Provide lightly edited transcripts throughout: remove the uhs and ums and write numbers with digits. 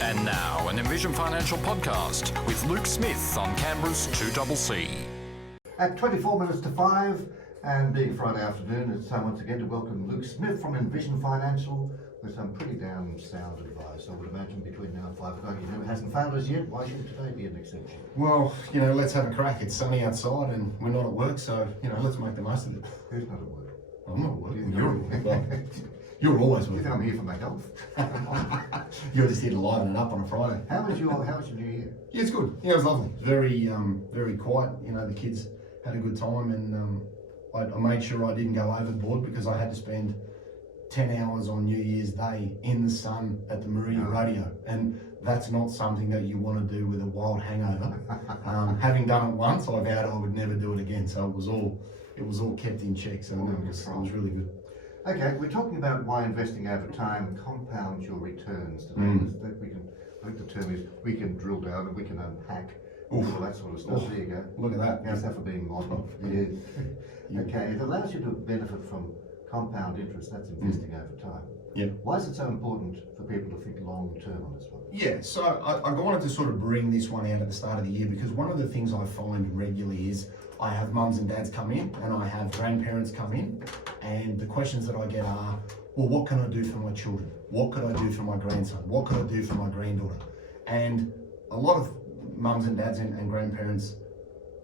And now, an Envision Financial podcast with Luke Smith on Canberra's 2CC. At 24 minutes to 5, and being Friday afternoon, it's time once again to welcome Luke Smith from Envision Financial with some pretty down sound advice. I would imagine between now and 5 o'clock, it hasn't failed us yet. Why should today be an exception? Well, let's have a crack. It's sunny outside and we're not at work, so, let's make the most of it. Who's not at work? I'm not at work. You're at work. You're always You working. think I'm here for my health? You're just here to liven it up on a Friday. How was your New Year? Yeah, it's good. Yeah, it was lovely. Very, very quiet. The kids had a good time, and I made sure I didn't go overboard because I had to spend 10 hours on New Year's Day in the sun at the Marina Rodeo, and that's not something that you want to do with a wild hangover. Having done it once, I vowed I would never do it again. So it was all kept in check. So it was really good. Okay, we're talking about why investing over time compounds your returns today. I think the term is we can drill down and we can unpack all that sort of stuff. There you go. Look at that. How's that for being modern? Yeah. Okay, it allows you to benefit from compound interest. That's investing over time. Yeah. Why is it so important for people to think long term on this one? Yeah, so I wanted to sort of bring this one out at the start of the year because one of the things I find regularly is I have mums and dads come in and I have grandparents come in, and the questions that I get are, well, what can I do for my children? What could I do for my grandson? What could I do for my granddaughter? And a lot of mums and dads and grandparents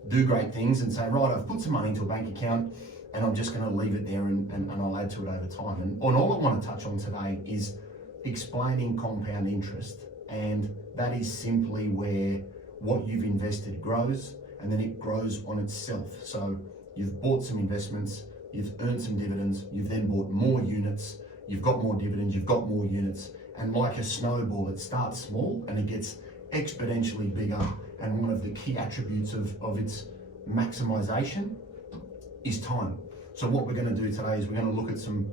do great things and say, right, I've put some money into a bank account and I'm just going to leave it there and I'll add to it over time. And all I want to touch on today is explaining compound interest. And that is simply where what you've invested grows, and then it grows on itself. So you've bought some investments, you've earned some dividends, you've then bought more units, you've got more dividends, you've got more units. And like a snowball, it starts small and it gets exponentially bigger. And one of the key attributes of its maximization is time. So what we're going to do today is we're going to look at some,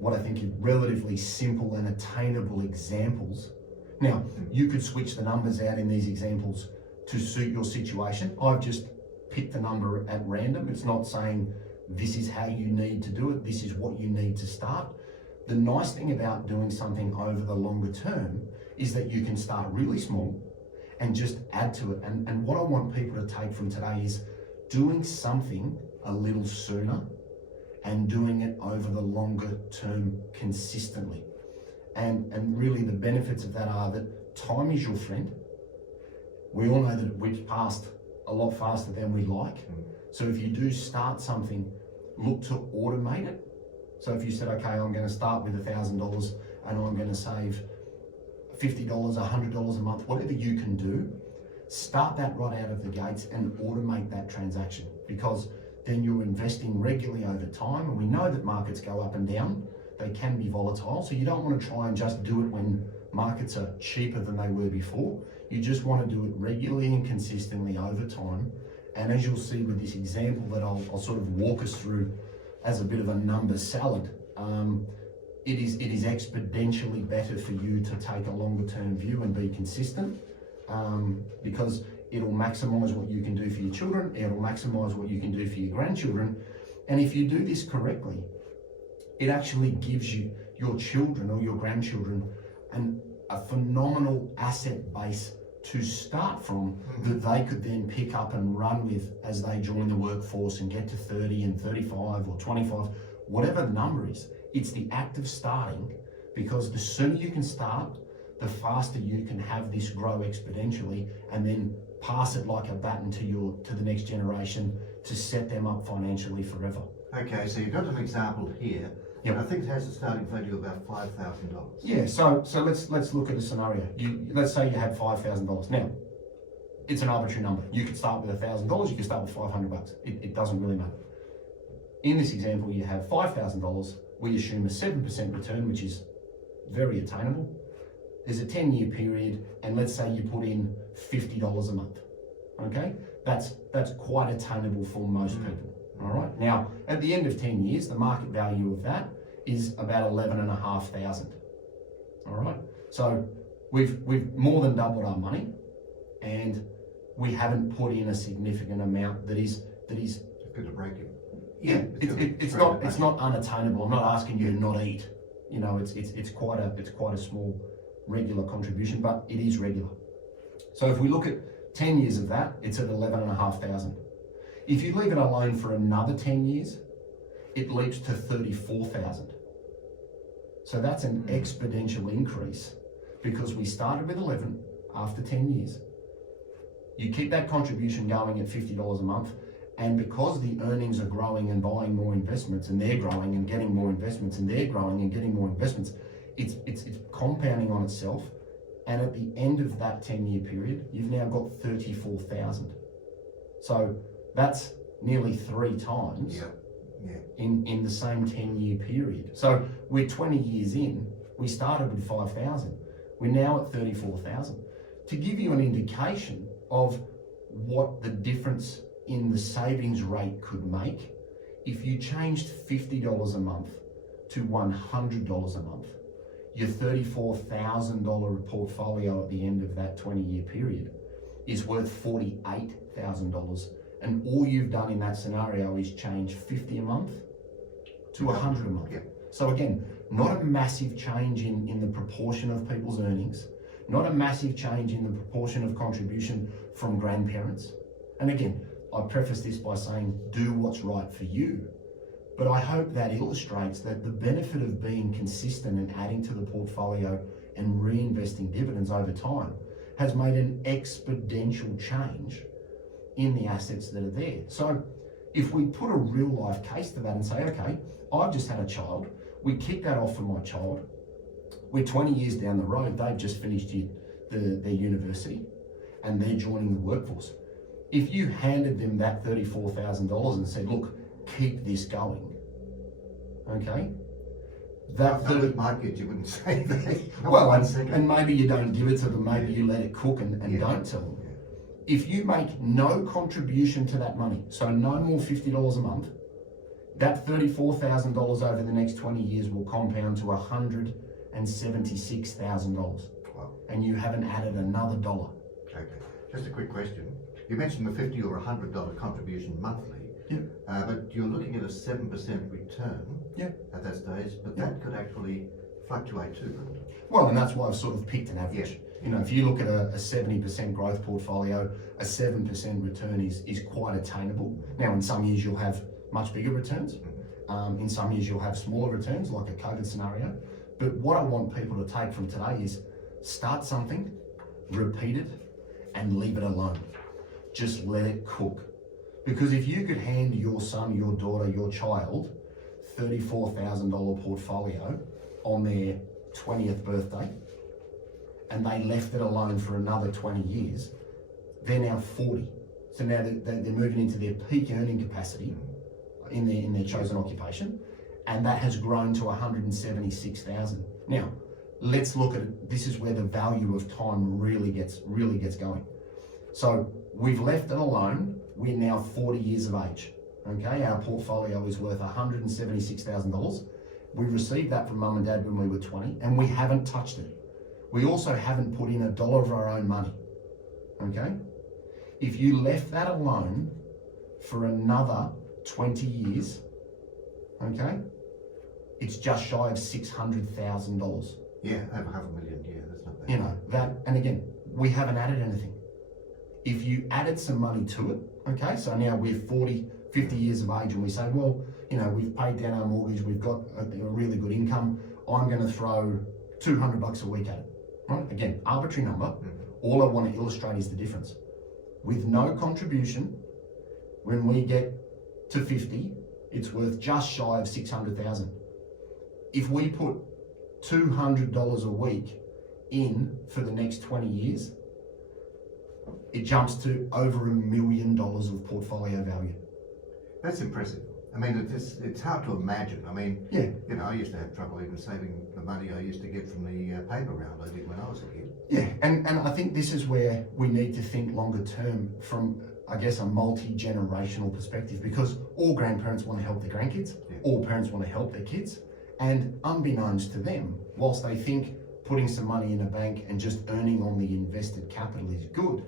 what I think are relatively simple and attainable examples. Now, you could switch the numbers out in these examples to suit your situation. I've just picked the number at random. It's not saying this is how you need to do it, this is what you need to start. The nice thing about doing something over the longer term is that you can start really small and just add to it. And what I want people to take from today is doing something a little sooner and doing it over the longer term consistently. And really the benefits of that are that time is your friend. We all know that we've passed a lot faster than we like. So if you do start something, look to automate it. So if you said, okay, I'm going to start with $1,000 and I'm going to save $50, $100 a month, whatever you can do, start that right out of the gates and automate that transaction, because then you're investing regularly over time. And we know that markets go up and down. They can be volatile. So you don't want to try and just do it when markets are cheaper than they were before. You just want to do it regularly and consistently over time. And as you'll see with this example that I'll sort of walk us through as a bit of a number salad, it is exponentially better for you to take a longer term view and be consistent, because it'll maximize what you can do for your children, it'll maximize what you can do for your grandchildren. And if you do this correctly, it actually gives you your children or your grandchildren a phenomenal asset base to start from that they could then pick up and run with as they join the workforce and get to 30 and 35 or 25, whatever the number is. It's the act of starting, because the sooner you can start, the faster you can have this grow exponentially and then pass it like a baton to the next generation to set them up financially forever. Okay, so you've got an example here. Yep. I think it has a starting value of about $5,000. Yeah, so let's look at a scenario. Let's say you had $5,000. Now, it's an arbitrary number. You could start with $1,000, you could start with $500. It doesn't really matter. In this example, you have $5,000. We assume a 7% return, which is very attainable. There's a 10-year period, and let's say you put in $50 a month. Okay, that's quite attainable for most people. All right. Now, at the end of 10 years, the market value of that is about $11,500. All right. So we've more than doubled our money, and we haven't put in a significant amount that is. It's good to break it. Yeah, it's not unattainable. I'm not asking you to not eat. It's quite a small regular contribution, but it is regular. So if we look at 10 years of that, it's at 11,500. If you leave it alone for another 10 years, it leaps to 34,000. So that's an exponential increase because we started with 11 after 10 years. You keep that contribution going at $50 a month, and because the earnings are growing and buying more investments, and they're growing and getting more investments, and they're growing and getting more investments, it's compounding on itself. And at the end of that 10-year period, you've now got 34,000. So that's nearly 3 times in the same 10-year period. So we're 20 years in, we started with 5,000. We're now at 34,000. To give you an indication of what the difference in the savings rate could make, if you changed $50 a month to $100 a month, your $34,000 portfolio at the end of that 20-year period is worth $48,000. And all you've done in that scenario is change 50 a month to 100 a month. Yeah. So again, not a massive change in the proportion of people's earnings, not a massive change in the proportion of contribution from grandparents. And again, I preface this by saying, do what's right for you. But I hope that illustrates that the benefit of being consistent and adding to the portfolio and reinvesting dividends over time has made an exponential change in the assets that are there. So if we put a real life case to that and say, okay, I've just had a child, we kick that off for my child, we're 20 years down the road, they've just finished their university and they're joining the workforce. If you handed them that $34,000 and said, look, keep this going, okay? That market, you wouldn't say that. Well, and maybe you don't give it to them, maybe you let it cook and don't tell them. If you make no contribution to that money, so no more $50 a month, that $34,000 over the next 20 years will compound to $176,000. Wow. And you haven't added another dollar. Okay, just a quick question. You mentioned the $50 or $100 contribution monthly. Yeah. But you're looking at a 7% return at that stage, but that could actually fluctuate too, couldn't it? Well, and that's why I've sort of picked an average. Yeah. You know, if you look at a 70% growth portfolio, a 7% return is quite attainable. Now, in some years you'll have much bigger returns. In some years you'll have smaller returns, like a COVID scenario. But what I want people to take from today is start something, repeat it, and leave it alone. Just let it cook. Because if you could hand your son, your daughter, your child $34,000 portfolio on their 20th birthday, and they left it alone for another 20 years, they're now 40. So now they're moving into their peak earning capacity in their chosen occupation, and that has grown to 176,000. Now, let's look at it. This is where the value of time really gets going. So we've left it alone. We're now 40 years of age. Okay, our portfolio is worth $176,000. We received that from mum and dad when we were 20, and we haven't touched it. We also haven't put in a dollar of our own money. Okay, if you left that alone for another 20 years, okay, it's just shy of $600,000. Yeah, over $500,000. Yeah, that's not bad. You know that, and again, we haven't added anything. If you added some money to it, okay, so now we're 40, 50 years of age and we say, well, you know, we've paid down our mortgage, we've got a really good income, I'm going to throw $200 a week at it, right? Again, arbitrary number. All I want to illustrate is the difference. With no contribution, when we get to 50, it's worth just shy of 600,000. If we put $200 a week in for the next 20 years, it jumps to over $1 million of portfolio value. That's impressive. I mean, it's hard to imagine. I mean, you know, I used to have trouble even saving the money I used to get from the paper round I did when I was a kid. Yeah, and I think this is where we need to think longer term from, I guess, a multi-generational perspective, because all grandparents want to help their grandkids, all parents want to help their kids, and unbeknownst to them, whilst they think putting some money in a bank and just earning on the invested capital is good,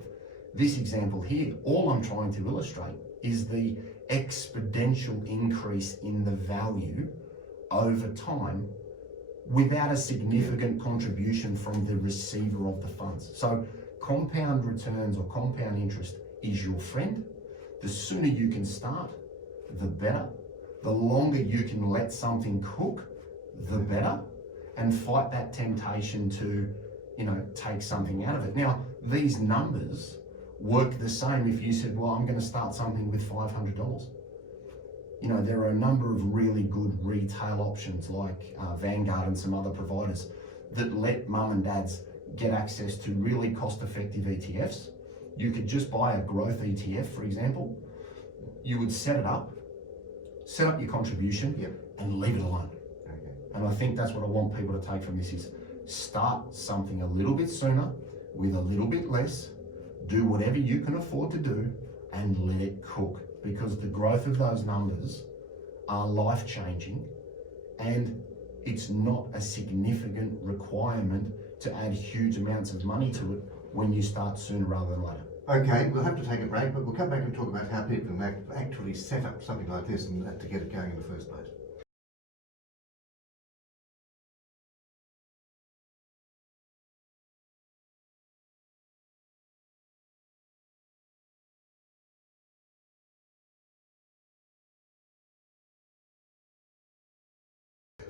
this example here, all I'm trying to illustrate is the exponential increase in the value over time without a significant contribution from the receiver of the funds. So compound returns or compound interest is your friend. The sooner you can start, the better. The longer you can let something cook, the better, and fight that temptation to, take something out of it. Now, these numbers work the same if you said, well, I'm going to start something with $500. There are a number of really good retail options like Vanguard and some other providers that let mum and dads get access to really cost-effective ETFs. You could just buy a growth ETF, for example. You would set up your contribution, and leave it alone. Okay. And I think that's what I want people to take from this is start something a little bit sooner with a little bit less, do whatever you can afford to do, and let it cook. Because the growth of those numbers are life-changing, and it's not a significant requirement to add huge amounts of money to it when you start sooner rather than later. Okay, we'll have to take a break, but we'll come back and talk about how people can actually set up something like this and to get it going in the first place.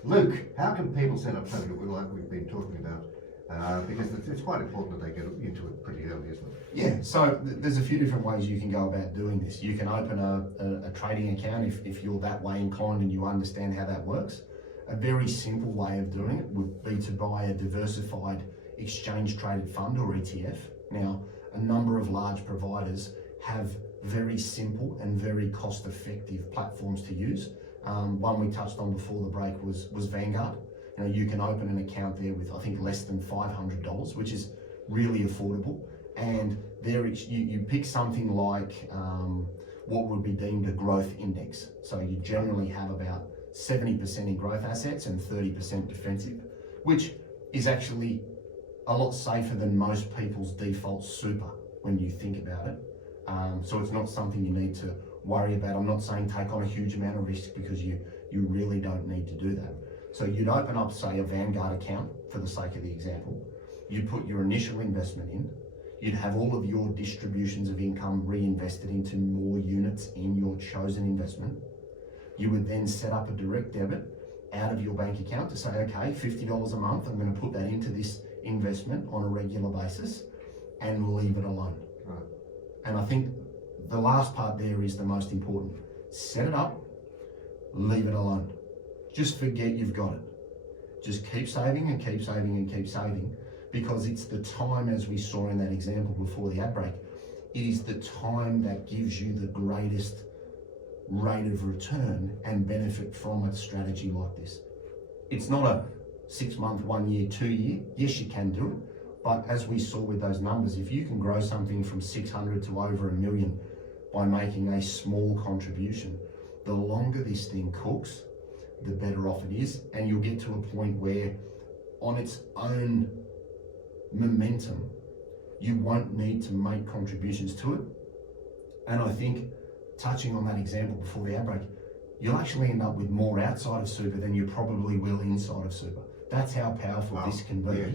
Luke, how can people set up something like we've been talking about? Because it's quite important that they get into it pretty early, isn't it? Yeah, so there's a few different ways you can go about doing this. You can open a trading account if you're that way inclined and you understand how that works. A very simple way of doing it would be to buy a diversified exchange traded fund or ETF. Now, a number of large providers have very simple and very cost effective platforms to use. One we touched on before the break was Vanguard. You can open an account there with, I think, less than $500, which is really affordable. And there you pick something like what would be deemed a growth index. So you generally have about 70% in growth assets and 30% defensive, which is actually a lot safer than most people's default super when you think about it. So it's not something you need to worry about. I'm not saying take on a huge amount of risk because you really don't need to do that. So you'd open up, say, a Vanguard account for the sake of the example. You'd put your initial investment in. You'd have all of your distributions of income reinvested into more units in your chosen investment. You would then set up a direct debit out of your bank account to say, okay, $50 a month, I'm going to put that into this investment on a regular basis and leave it alone. Right. And I think the last part there is the most important. Set it up, leave it alone. Just forget you've got it. Just keep saving and keep saving and keep saving, because it's the time, as we saw in that example before the ad break, it is the time that gives you the greatest rate of return and benefit from a strategy like this. It's not a 6 month, 1 year, 2 year. Yes, you can do it. But as we saw with those numbers, if you can grow something from 600 to over 1 million by making a small contribution, the longer this thing cooks, the better off it is. And you'll get to a point where on its own momentum, you won't need to make contributions to it. And I think, touching on that example before the outbreak, you'll actually end up with more outside of super than you probably will inside of super. That's how powerful this can be. Yeah.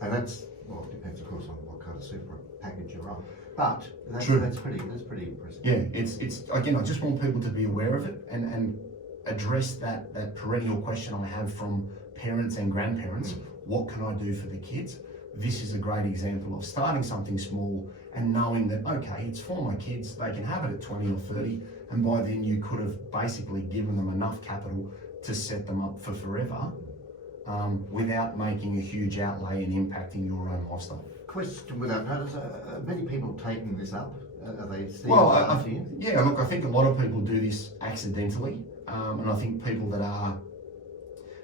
And that's, well, it depends of course on what kind of super package you're on. But that's pretty impressive. Yeah, it's again, I just want people to be aware of it and address that perennial question I have from parents and grandparents. What can I do for the kids? This is a great example of starting something small and knowing that, okay, it's for my kids, they can have it at 20 or 30, and by then you could have basically given them enough capital to set them up for forever, without making a huge outlay and impacting your own lifestyle. Question without notice, are many people taking this up? Are they seeing yeah, look, I think a lot of people do this accidentally, and I think people that are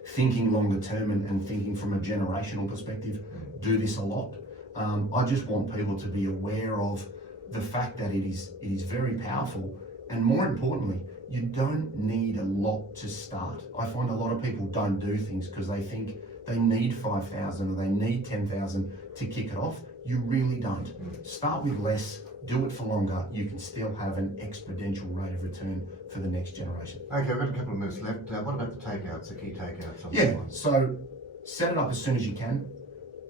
thinking longer term and thinking from a generational perspective do this a lot. I just want people to be aware of the fact that it is very powerful, and more importantly, you don't need a lot to start. I find a lot of people don't do things because they think they need 5,000 or they need 10,000 to kick it off. You really don't. Start with less, do it for longer. You can still have an exponential rate of return for the next generation. Okay, we've got a couple of minutes left. What about the takeouts, the key takeouts? Yeah, so set it up as soon as you can.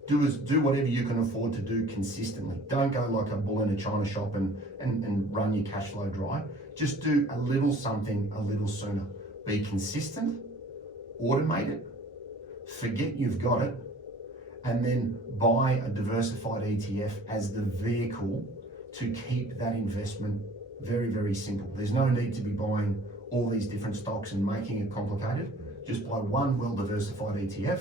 Do whatever you can afford to do consistently. Don't go like a bull in a china shop and run your cash flow dry. Just do a little something a little sooner. Be consistent, automate it, forget you've got it, and then buy a diversified ETF as the vehicle to keep that investment very, very simple. There's no need to be buying all these different stocks and making it complicated. Just buy one well-diversified ETF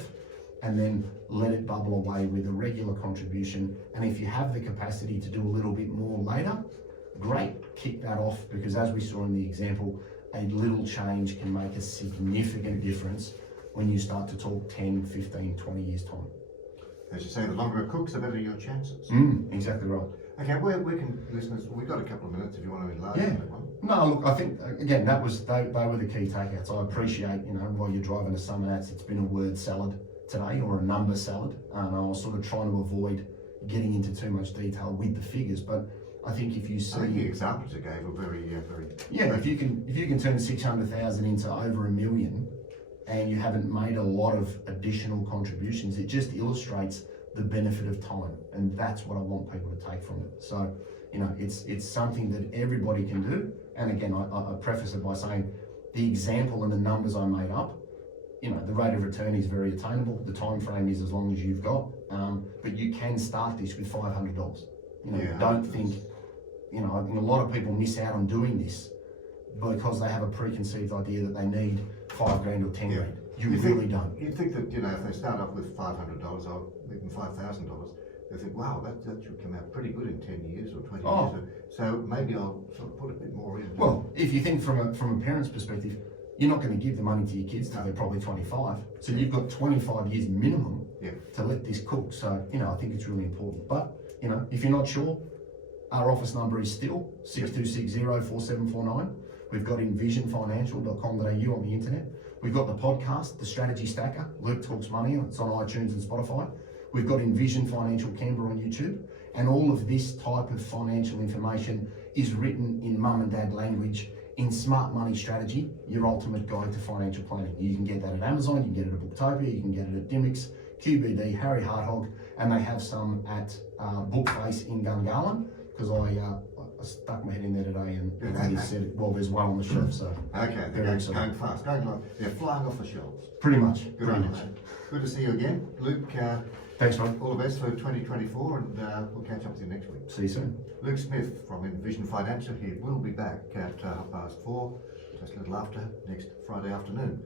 and then let it bubble away with a regular contribution. And if you have the capacity to do a little bit more later, great, kick that off, because as we saw in the example, a little change can make a significant difference when you start to talk 10, 15, 20 years time. As you say, the longer it cooks, the better your chances. Exactly right. Okay, where can listeners, we've got a couple of minutes if you want to enlarge on that one. No, look, I think, again, they were the key takeouts. I appreciate, while you're driving to some of that, it's been a word salad today, or a number salad. I was sort of trying to avoid getting into too much detail with the figures, but I think if you see... I think the examples you gave were very... Yeah, if you can turn 600,000 into over $1 million, and you haven't made a lot of additional contributions, it just illustrates the benefit of time, and that's what I want people to take from it. So, it's something that everybody can do, and again, I preface it by saying the example and the numbers I made up, the rate of return is very attainable, the time frame is as long as you've got, but you can start this with $500. Don't think, I think a lot of people miss out on doing this because they have a preconceived idea that they need $5,000 or $10,000. You really don't. You'd think that, if they start off with $500 or even $5,000, they think, wow, that should come out pretty good in 10 years or 20 years. So maybe I'll sort of put a bit more in. Well, if you think from a parent's perspective, you're not going to give the money to your kids till they're probably 25. So you've got 25 years minimum to let this cook. So, I think it's really important. But, if you're not sure, our office number is still 6260-4749. We've got envisionfinancial.com.au on the internet. We've got the podcast, The Strategy Stacker. Luke Talks Money. It's on iTunes and Spotify. We've got Envision Financial Canberra on YouTube. And all of this type of financial information is written in mum and dad language in Smart Money Strategy, your ultimate guide to financial planning. You can get that at Amazon, you can get it at Booktopia, you can get it at Dimmicks, QBD, Harry Harthog, and they have some at Bookface in Gungahlin, because I stuck my head in there today and they said, well, there's one on the shelf, so. Okay, they're going fast, they're flying off the shelves. Pretty much. Good to see you again. Luke, thanks, mate. All the best for 2024, and we'll catch up with you next week. See you soon. Luke Smith from Envision Financial. He will be back at 4:30, just a little after, next Friday afternoon.